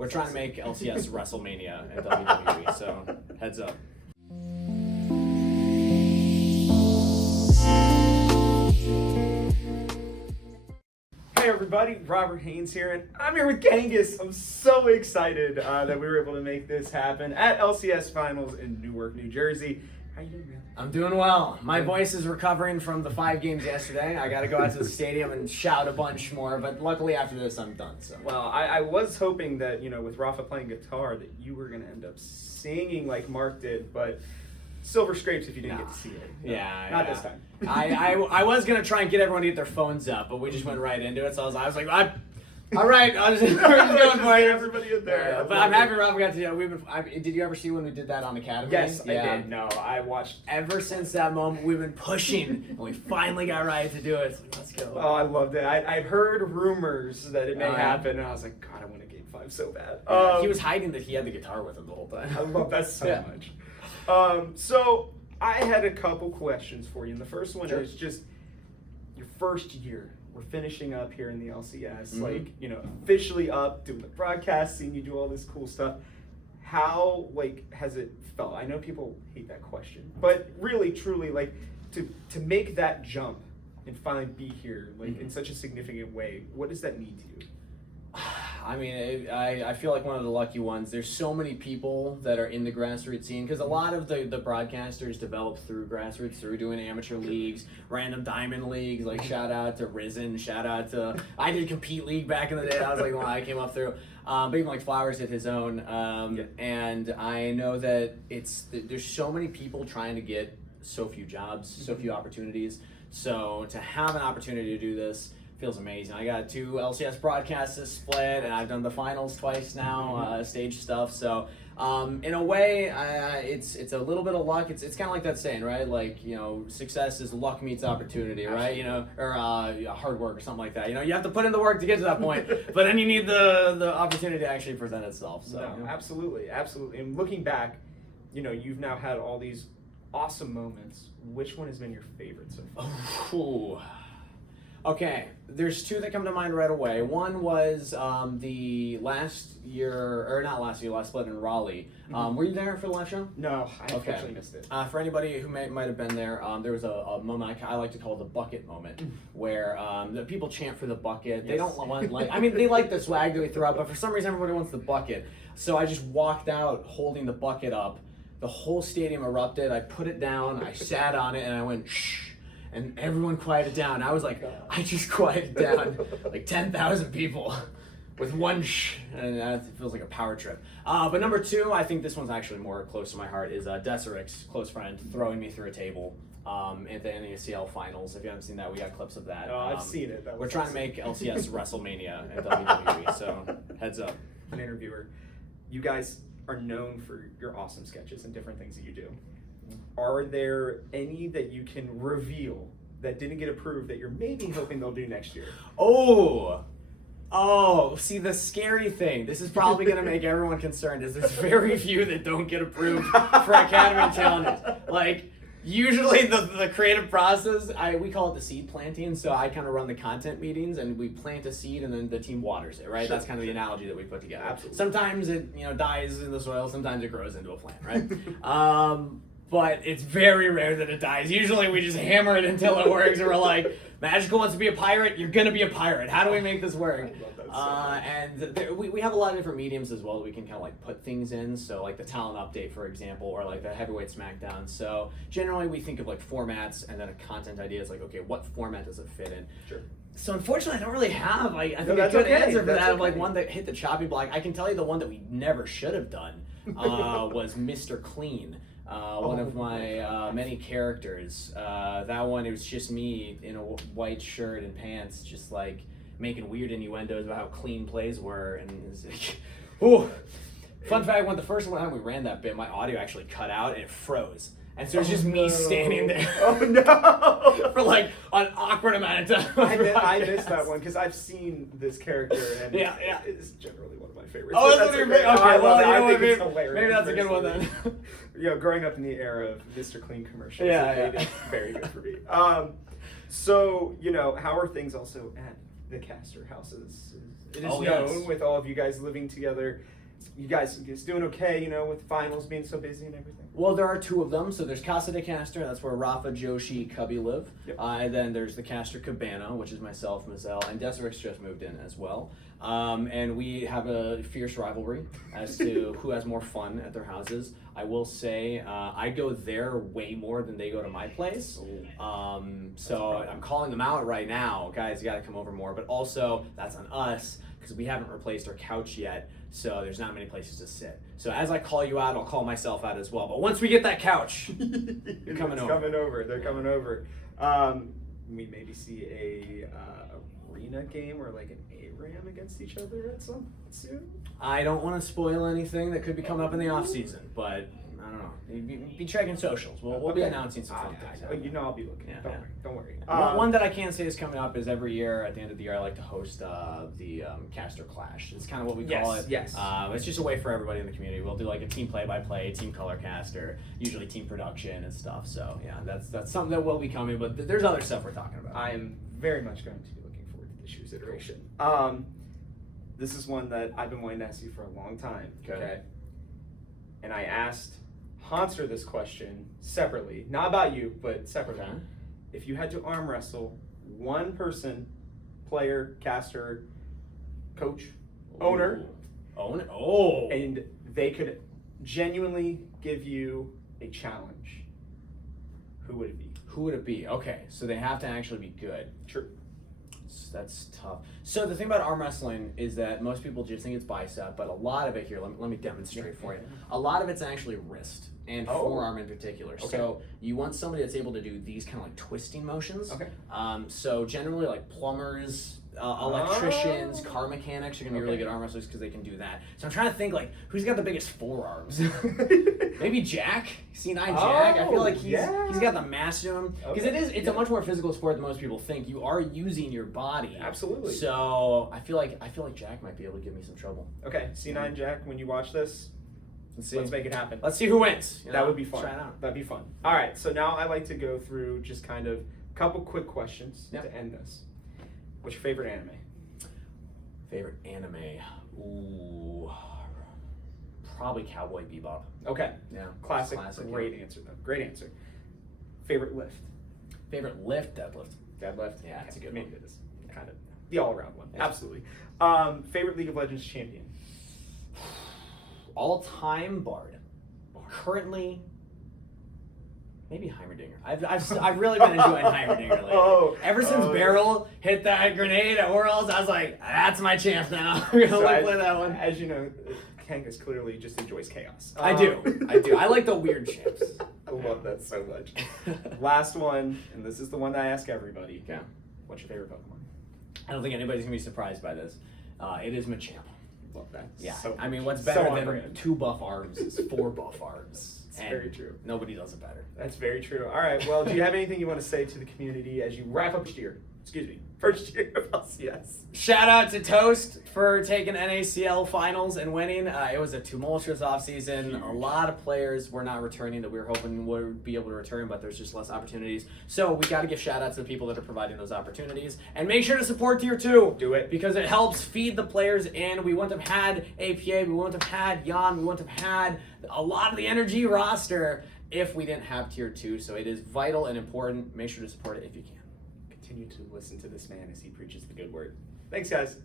We're trying to make LCS Wrestlemania at WWE, so heads up. Hey everybody, Robert Haynes here, and I'm here with Kangas. I'm so excited that we were able to make this happen at LCS Finals in Newark, New Jersey. How you doing, man? I'm doing well. My voice is recovering from the 5 games yesterday. I got to go out to the stadium and shout a bunch more, but luckily after this I'm done. So. Well, I was hoping that, with Rafa playing guitar, that you were going to end up singing like Mark did, but silver scrapes if you didn't get to see it. No, not this time. I was going to try and get everyone to get their phones up, but we just went right into it, so I was like, all right, we're just going for it. Everybody in there. But I'm happy Rob got to, did you ever see when we did that on Academy? Yes, I did. No, I watched. Ever since that moment, we've been pushing, and we finally got right to do it. It's like, let's go. Oh, I loved it. I've heard rumors that it may happen, and I was like, God, I want a Game 5 so bad. He was hiding that he had the guitar with him the whole time. I love that so much. So I had a couple questions for you, and the first one is just your first year. We're finishing up here in the LCS, officially up, doing the broadcast, seeing you do all this cool stuff. How, has it felt? I know people hate that question, but really, truly, to make that jump and finally be here, in such a significant way, what does that mean to you? I mean, I feel like one of the lucky ones. There's so many people that are in the grassroots scene, because a lot of the broadcasters develop through grassroots, through doing amateur leagues, random diamond leagues, shout out to Risen, shout out to, I did Compete League back in the day, that was when I came up through, but even Flowers did his own, and I know that there's so many people trying to get so few jobs, so few opportunities, so to have an opportunity to do this feels amazing. I got 2 LCS broadcasts to split, and I've done the finals twice now, stage stuff. So, in a way, it's a little bit of luck. It's kind of like that saying, right? Success is luck meets opportunity, right? Or hard work or something like that. You have to put in the work to get to that point, but then you need the opportunity to actually present itself. So, no, absolutely. And looking back, you've now had all these awesome moments. Which one has been your favorite so far? Ooh. Okay, there's 2 that come to mind right away. One was the last split in Raleigh. Were you there for the live show? No, I unfortunately missed it. For anybody who might have been there, there was a moment I like to call the bucket moment, where the people chant for the bucket. They don't want, they like the swag that we throw out, but for some reason everybody wants the bucket. So I just walked out holding the bucket up. The whole stadium erupted. I put it down, I sat on it, and I went, shh. And everyone quieted down. I was like, I just quieted down 10,000 people with one shh, and it feels like a power trip. But number 2, I think this one's actually more close to my heart, is Deseric's close friend throwing me through a table at the NACL Finals. If you haven't seen that, we got clips of that. Oh, I've seen it. We're trying to make LCS Wrestlemania at WWE, so heads up. An interviewer, you guys are known for your awesome sketches and different things that you do. Are there any that you can reveal that didn't get approved that you're maybe hoping they'll do next year? Oh, see, the scary thing, this is probably going to make everyone concerned, is there's very few that don't get approved for Academy Talent. Usually the creative process, we call it the seed planting, so I kind of run the content meetings, and we plant a seed, and then the team waters it, right? Sure. That's kind of the analogy that we put together. Absolutely. Sometimes it dies in the soil, sometimes it grows into a plant, right? But it's very rare that it dies. Usually we just hammer it until it works, and we're like, Magical wants to be a pirate, you're going to be a pirate. How do we make this work? And we have a lot of different mediums as well that we can kind of put things in. So the talent update, for example, or the heavyweight SmackDown. So generally we think of formats, and then a content idea is okay, what format does it fit in? Sure. So unfortunately, I don't really have a good answer for that of one that hit the choppy block. I can tell you the one that we never should have done was Mr. Clean. One of my many characters. That one, it was just me in a white shirt and pants, just making weird innuendos about how clean plays were, and it was ooh. Fun fact, when the first time we ran that bit, my audio actually cut out and it froze. And so it's just me standing there. Oh no! For an awkward amount of time. I missed that one because I've seen this character, and it's generally one of my favorites. Oh, that's your favorite? Okay, I think it's hilarious. Maybe that's a good one then. Growing up in the era of Mr. Clean commercials, it made it very good for me. So, how are things also at the caster house is. It is Oh, known yes. with all of you guys living together. You guys doing okay, with finals being so busy and everything? Well, there are two of them. So there's Casa de Caster, that's where Rafa, Joshi, Cubby live. Yep. And then there's the Caster Cabana, which is myself, Mazel, and Deserix just moved in as well. And we have a fierce rivalry as to who has more fun at their houses. I will say I go there way more than they go to my place. So I'm calling them out right now. Guys, you got to come over more. But also, that's on us because we haven't replaced our couch yet. So there's not many places to sit. So as I call you out, I'll call myself out as well. But once we get that couch, you're coming over. They're coming over. We maybe see a arena game or like an ARAM against each other at some soon. I don't want to spoil anything that could be coming up in the off season, but I don't know. Be checking socials. We'll be announcing some fun things. I'll be looking. Yeah, Don't worry. One that I can say is coming up is every year at the end of the year I like to host the Caster Clash. It's kind of what we call it. Yes. It's just a way for everybody in the community. We'll do like a team play-by-play, team color caster, usually team production and stuff. So yeah, that's something that will be coming. But there's other stuff we're talking about. I am very much going to be looking forward to this year's iteration. This is one that I've been wanting to ask you for a long time. Okay. And I asked Hanser this question separately, not about you, but separately. Okay. If you had to arm wrestle one person, player, caster, coach, owner, and they could genuinely give you a challenge, who would it be? Who would it be? Okay, so they have to actually be good. Sure. That's tough. So the thing about arm wrestling is that most people just think it's bicep, but a lot of it here, let me demonstrate for you. A lot of it's actually wrist and forearm in particular. Okay. So you want somebody that's able to do these kind of like twisting motions. Okay. So generally like plumbers, electricians, car mechanics are going to be really good arm wrestlers because they can do that. So I'm trying to think like who's got the biggest forearms? Maybe Jack, C9 Jack. I feel like he's got the mass to him because it's a much more physical sport than most people think. You are using your body. Absolutely. So I feel like Jack might be able to give me some trouble. Okay, C9 Jack, when you watch this, let's make it happen. Let's see who wins. That would be fun. Try it out. That'd be fun. All right, so now I like to go through just kind of a couple quick questions to end this. What's your favorite anime? Favorite anime? Ooh, probably Cowboy Bebop. Okay. Yeah. Classic. Great answer, though. Great answer. Favorite lift? Favorite lift? Deadlift. Deadlift? Yeah, it's a good Maybe one. it is. Kind of the all-around one. Yeah. Absolutely. Favorite League of Legends champion? All-time Bard. Currently, maybe Heimerdinger. I've really been enjoying Heimerdinger lately. Ever since Beryl hit that grenade at Worlds, I was like, that's my champ now. We're gonna play that one. As you know, Kangas clearly just enjoys chaos. I do. I like the weird champs. I love that so much. Last one, and this is the one that I ask everybody. Okay. What's your favorite Pokemon? I don't think anybody's gonna be surprised by this. It is Machamp. Love that. Yeah. So I mean, much. what's better So than on-brand. 2 buff arms is 4 buff arms. It's very true. Nobody does it better. That's very true. All right. Well, do you have anything you want to say to the community as you wrap up first year of LCS? Shout out to Toast for taking NACL finals and winning. It was a tumultuous offseason. A lot of players were not returning that we were hoping would be able to return, but there's just less opportunities. So we got to give shout outs to the people that are providing those opportunities. And make sure to support Tier 2. Do it. Because it helps feed the players in. We wouldn't have had APA, we wouldn't have had Jan, we wouldn't have had a lot of the energy roster if we didn't have Tier 2. So it is vital and important. Make sure to support it if you can. Continue to listen to this man as he preaches the good word. Thanks, guys.